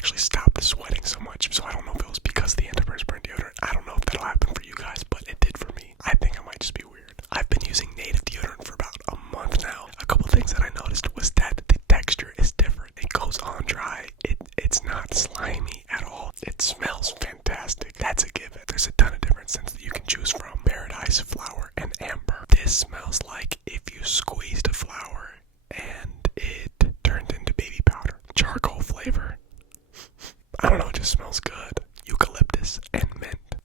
actually stopped sweating so much. So I don't know if it was because of the antiperspirant deodorant. I don't know if that'll happen for you guys, but it did for me. I think I might just be weird. I've been using native deodorant for about a month now. A couple things that I noticed was that the texture is different. It goes on dry. It's not slimy at all. It smells fantastic. That's a given. There's a ton of different scents that you can choose from. Paradise, flower, and amber. This smells like if you squeezed a flower and it turned into baby powder. Charcoal flavor. I don't know, it just smells good. Eucalyptus and mint.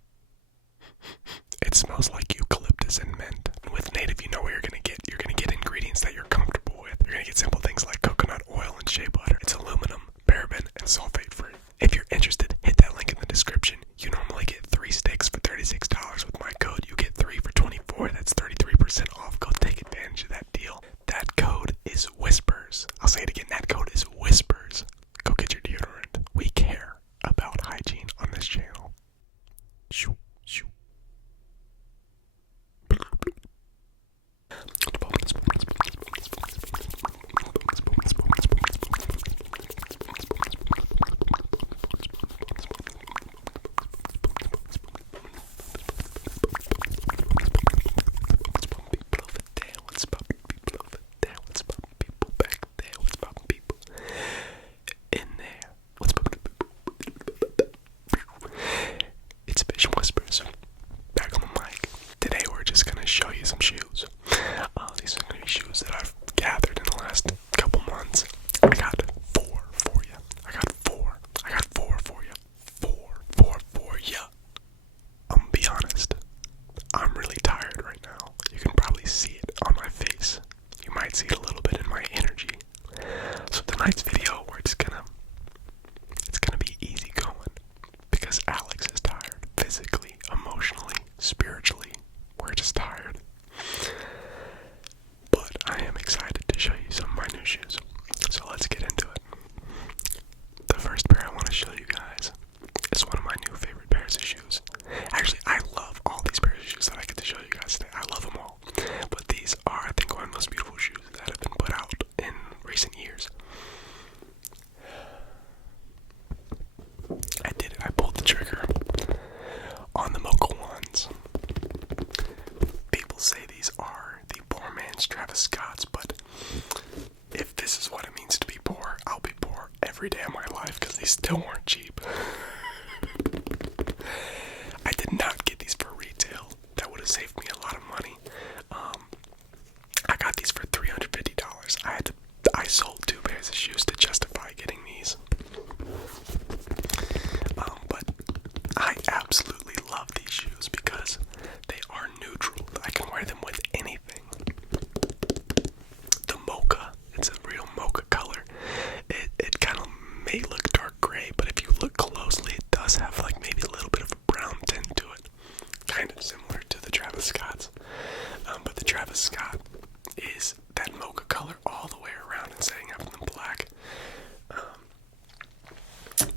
It smells like eucalyptus and mint. With native, you know what you're gonna get. You're gonna get ingredients that you're comfortable with. You're gonna get simple things like coconut oil and shea butter. It's aluminum, paraben, and sulfate free. If you're interested, hit that link in the description. You normally get 3 sticks for $36. With my code, you get 3 for $24. That's 33% off. Go take advantage of that deal. That code is Whispers. I'll say it again. That code is Whispers. Go get your deodorant. We care about hygiene on this channel. Shoo, shoo. Show you some shoes. These are going to be shoes that I've gathered in the last couple months. I got 4 for you. I got 4 for you. 4 for you. I'm gonna be honest. I'm really tired right now. You can probably see it on my face. You might see it a little bit in my energy. So tonight's video, it's gonna be easy going because Alex is tired physically, emotionally, spiritually. We're just tired. But I am excited to show you some of my new shoes. So let's get into it. The first pair I want to show you guys is one of my new favorite pairs of shoes. Actually, I love all these pairs of shoes that I get to show you guys today. I love them all. But these are, I think, one of the most beautiful shoes that have been put out in recent years. I did it. I pulled the trigger on the Mocha ones. People say these are the poor man's Travis Scott's, but if this is what it means to be poor, I'll be poor every day of my life because these still weren't cheap. I did not get these for retail. That would have saved me a lot of money. I got these for $350. I sold 2 pairs of shoes to justify getting these. But I absolutely love these shoes because they are neutral. I can wear them with anything. The Mocha, it's a real Mocha color. It kind of may look dark gray, but if you look closely, it does have like maybe a little bit of a brown tint to it. Kind of similar to the Travis Scott's. But the Travis Scott is that Mocha color all the way around instead of having the black.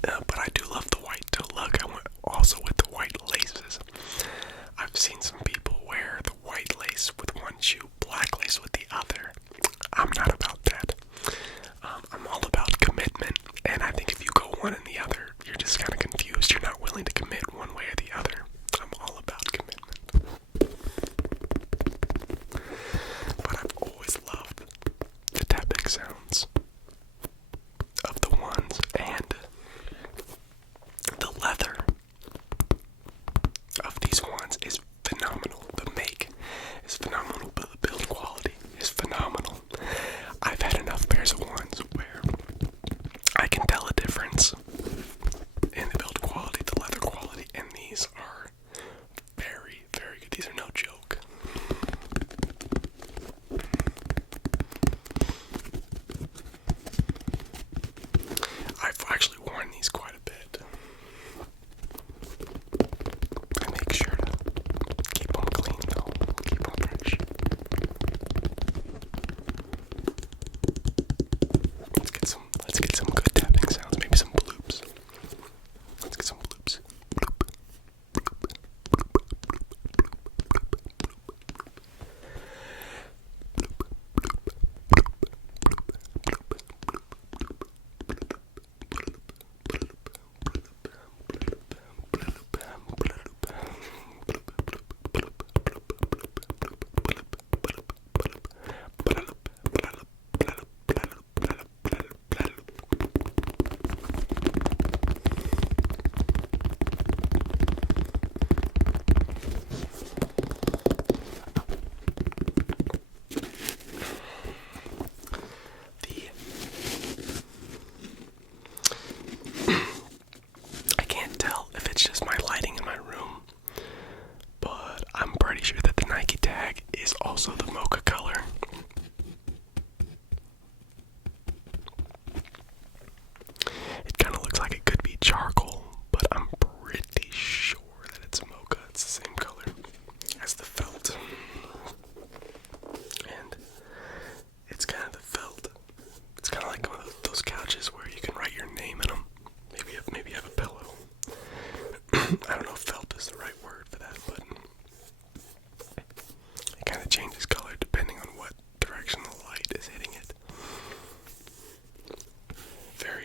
But I do love the white toe look. I went also with the white laces. I've seen some people wear the white lace with one shoe, black lace with the other. I'm not about that. I'm all about commitment, and I think if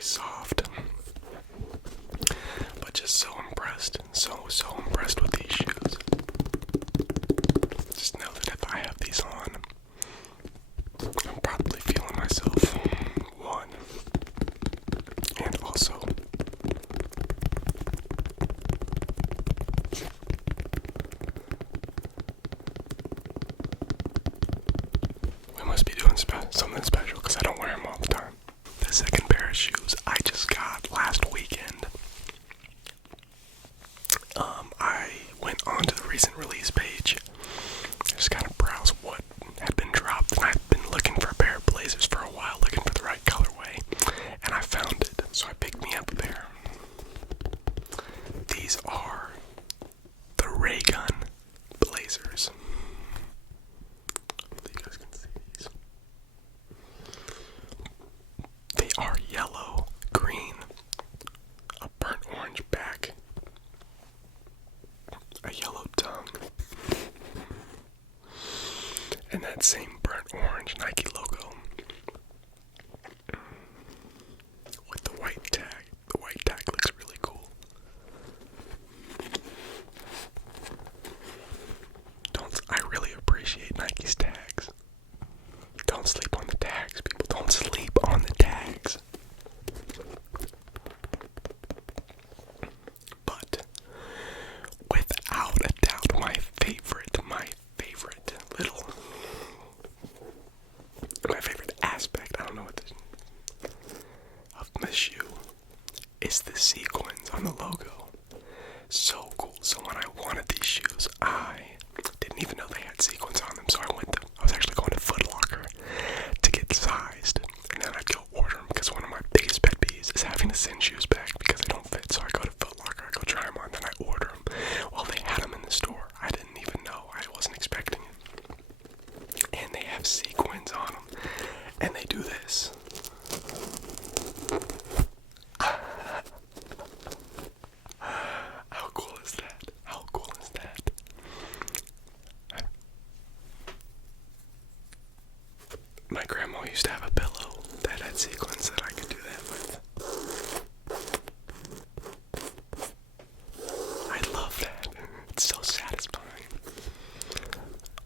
soft. But just so impressed. So impressed with these shoes. Just know that if I have these on, I'm probably feeling myself. One. And also, we must be doing something special because I don't wear them all the time. The second pair of shoes I just got last weekend. I went onto the recent release page. Just kind of browse what had been dropped, and I've been looking for a pair of blazers for a while, looking for the right colorway, and I found it. So I picked me up a pair. These are the Raygun blazers. Hopefully you guys can see these. They are yellow, green, a burnt orange back, a yellow tongue, and that same burnt orange Nike logo with the white tag. The white tag looks really cool. I really appreciate Nike's tags. Don't sleep on the tags, people. Don't sleep on the tags. But without a doubt, my favorite aspect, I don't know what this, of the shoe is the sequins on the logo. So cool. So when I wanted these shoes, I didn't even know they had sequins on them. So I was actually going to Foot Locker to get sized, and then I'd go order them because one of my biggest pet peeves is having to send shoes back because they don't fit. So I go to Foot Locker, I go try them on, then I order them. Well, they had them in the store. I didn't even know. I wasn't expecting it. And they have sequins on them, and they do this. How cool is that? How cool is that? My grandma used to have a pillow that had sequins that I could do that with. I love that. It's so satisfying.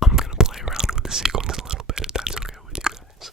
I'm gonna play around with the sequins a little bit if that's okay with you guys.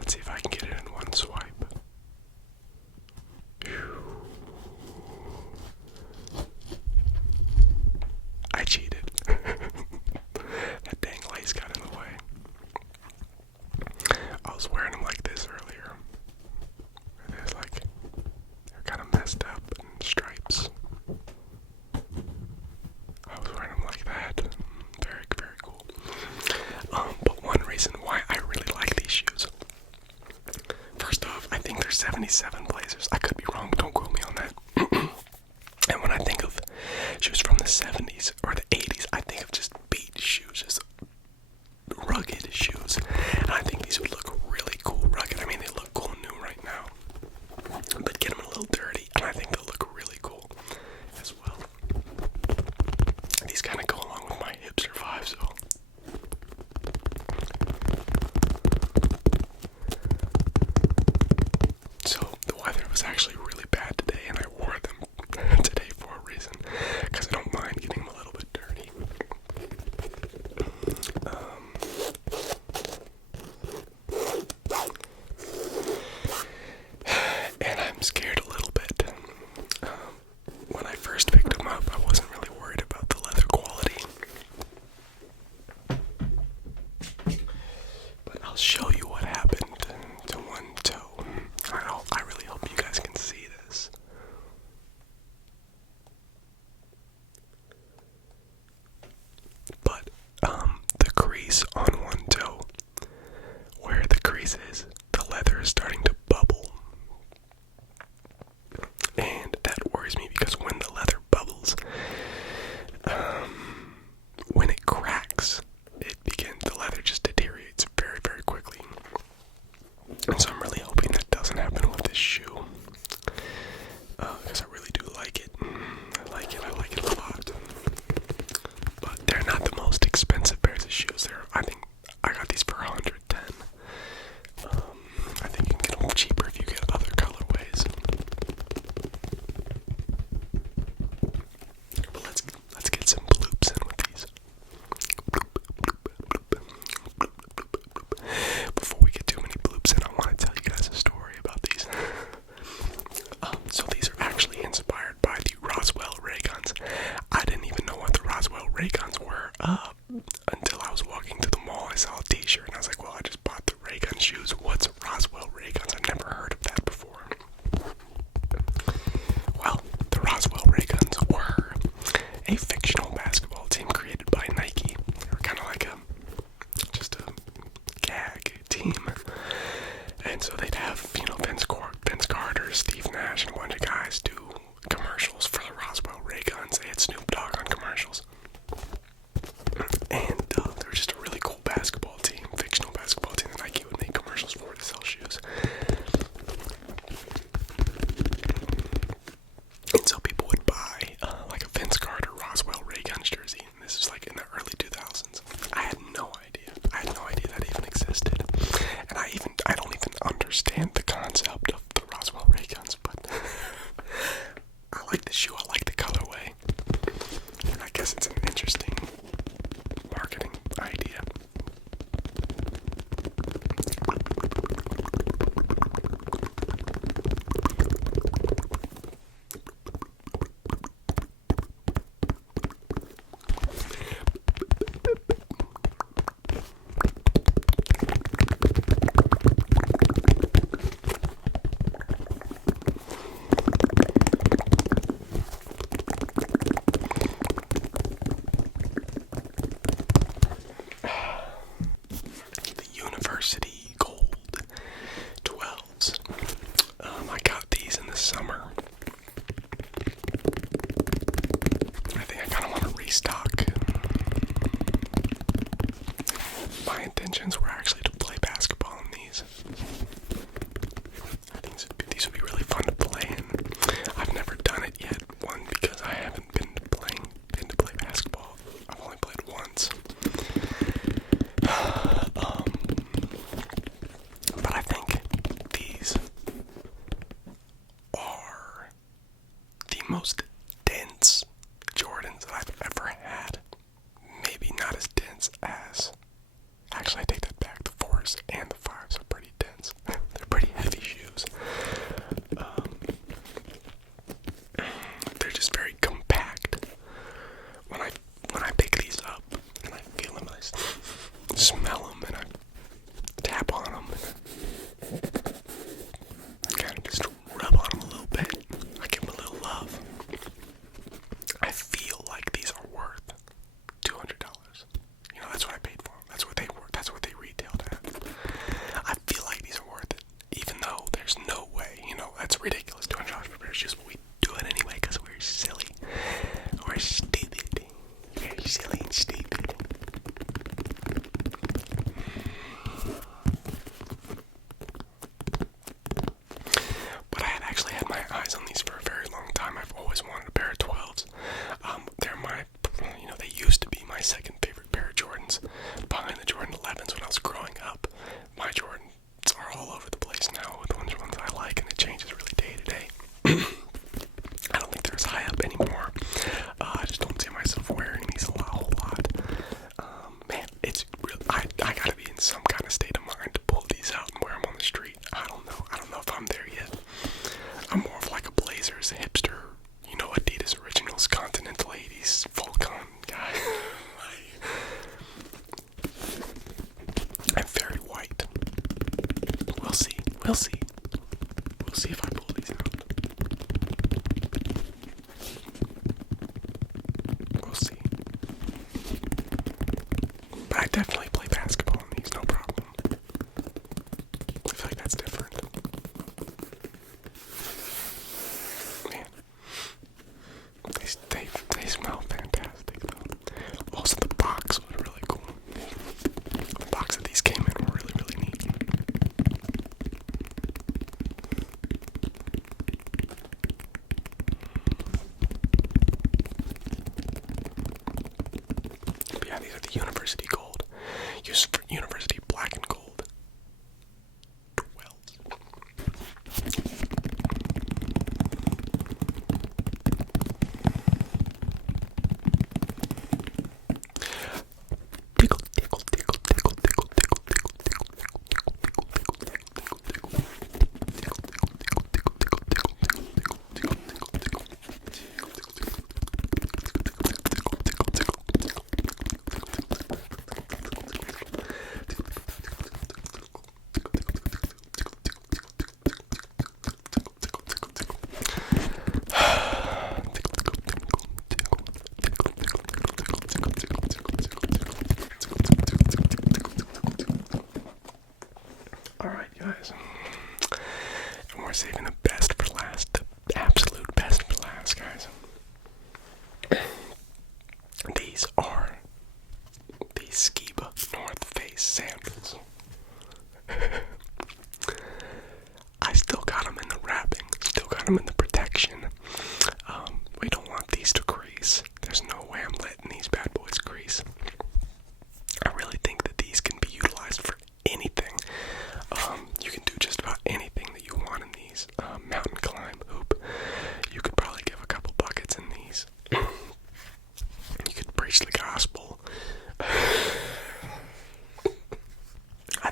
Let's see if I can get it in one swipe. I cheated. That dang lace got in the way. I was wearing them like this earlier. They're kind of messed up and stripes. I was wearing them like that. Very, very cool. But one reason why I really like these shoes. First off, I think they're 77 blazers. I could be wrong, don't quote me on that. And when I think of shoes from the 70s or the 80s, I think of just beat shoes, just rugged shoes. And I think these would look really cool rugged. I mean, they look cool new right now. But get them a little dirty, and I think they'll look really cool as well. These kind of go along with my hipster vibe, so. So the weather was actually really bad today, and I wore them today for a reason, because I don't mind getting them a little bit dirty. And I'm scared a little bit. When I first picked them up, I wasn't really worried about the leather quality. But I'll show you what happened to one toe. I really hope you guys can see this. But the crease on one toe, where the crease is, the leather is starting to bubble. And because I really do like it. I like it a lot. But they're not the most expensive pairs of shoes. I think I got these for $110. I think you can get them cheaper if you get other colorways. But let's get some bloops in with these. Before we get too many bloops in, I want to tell you guys a story about these. So these are actually inspired by the Roswell Rayguns. I didn't even know what the Roswell Rayguns were until I was walking through the mall. I saw a t-shirt and I was like, well, I just bought the Raygun shoes. What's Roswell Rayguns? I've never heard of that before. Well, the Roswell Rayguns were a fictional basketball team created by Nike. They were kind of like just a gag team. And so they'd have, Vince Carter, Steve Nash, and a bunch of guys do commercials for the Roswell Rayguns. They had Snoop Dogg on commercials. And they were just a really cool basketball team, fictional basketball team that Nike would make commercials for to sell shoes. And so people would buy like a Vince Carter Roswell Rayguns jersey. And this was like in the early 2000s. I had no idea that even existed. And I don't even understand the concept of the Roswell Rayguns, but I like the shoe, I like the colorway. And I guess it's an interesting marketing idea. University Gold 12s. I got these in the summer. I think I kind of want to restock. My intentions were actually to play basketball in these. I think these would be really fun to play in. I've never done it yet. One, because I haven't been to play basketball. I've only played once. But I think these are the most dense Jordans that I've ever had. Maybe not as dense as... Actually, I take that back. The 4s and the 5s are pretty dense. They're pretty heavy shoes. They're just very compact. When I pick these up and I feel them, I smell them and I tap on them and I kind of just rub on them a little bit. I give them a little love. I feel like these are worth $200. That's what I paid for them. That's what they were. That's what they retailed at. I feel like these are worth it, even though there's no way. That's ridiculous. $200 for a pair of shoes, but we do it anyway because we're silly. We're stupid. We're silly and stupid. But I had actually had my eyes on these for a very long time. I've always wanted a pair of 12s. They're they used to be my second favorite pair of Jordans, behind the Jordan 11s when I was growing up. My Jordans are all over the place now with which ones I like, and it changes really day to day. I don't think they're as high up anymore. I just don't see myself wearing these a whole lot. Man, it's real. I gotta be in some kind of state of mind to pull these out and wear them on the street. I don't know if I'm there yet. I'm more of like a Blazers hipster, Adidas Originals Continental 80s Volcon guy. I'm very white. We'll see. We'll see if I pull these out. We'll see. But I definitely play basketball in these, no problem. I feel like that's different. Man. They smell fantastic though. Also the box was really cool. The box that these came in were really, really neat. Yeah, these are the University Gold. Used for University Black and Gold. 12. Tickle, tickle, tickle, tickle, tickle, tickle, tickle, tickle, Alright, guys. And we're saving the best for last. The absolute best for last, guys. These are the Skiba North Face sandals. I still got them in the wrapping. Still got them in the protection. We don't want these to crease. There's no way I'm letting these bad boys crease. I really think that these can be utilized for anything. You can do just about anything that you want in these. Mountain climb, hoop. You could probably give a couple buckets in these. You could preach the gospel. I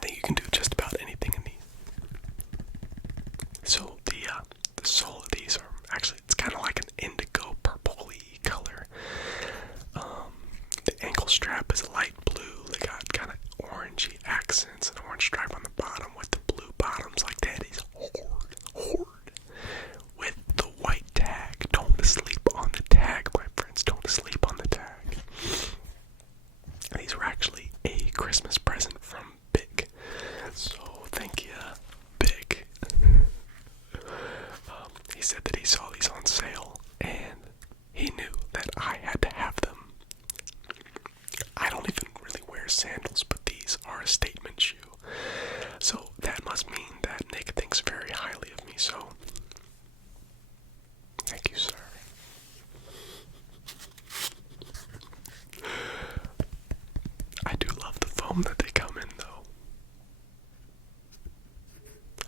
think you can do just about anything in these. So the sole of these are actually, it's kind of like an indigo purpley color. The ankle strap is light blue. They got kind of orangey accents, an orange stripe on the bottom with the blue bottoms. Like that is hard. With the white tag. Don't sleep on the tag, my friends. Don't sleep on the tag. These were actually a Christmas present from Big. So thank you, Big. He said that he saw these on sale and he knew that I had to have them. I don't even really wear sandals, but these are a statement shoe. So that must mean that Nick thinks very highly of me, so thank you, sir. I do love the foam that they come in, though.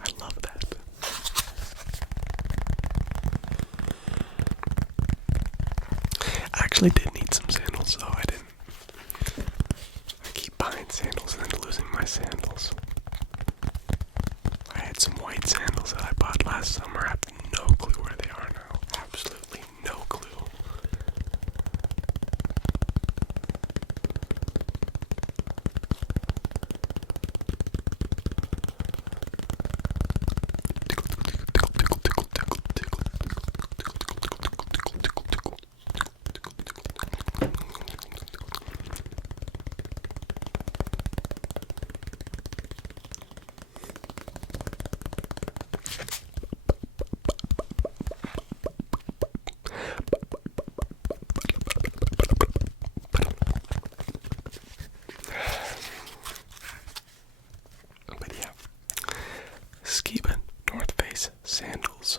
I love that. I actually did need some sandals, though. I keep buying sandals and then losing my sandals. I had some white sandals that I bought last summer. I have no clue where they are now. Absolutely no clue. Sandals.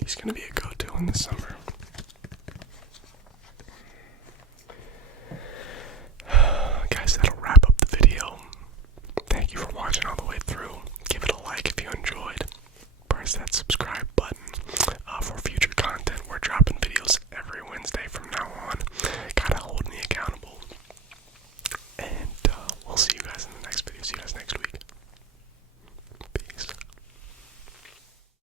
He's gonna be a go-to in the summer. Guys, that'll wrap up the video. Thank you for watching all the way through. Give it a like if you enjoyed. Press that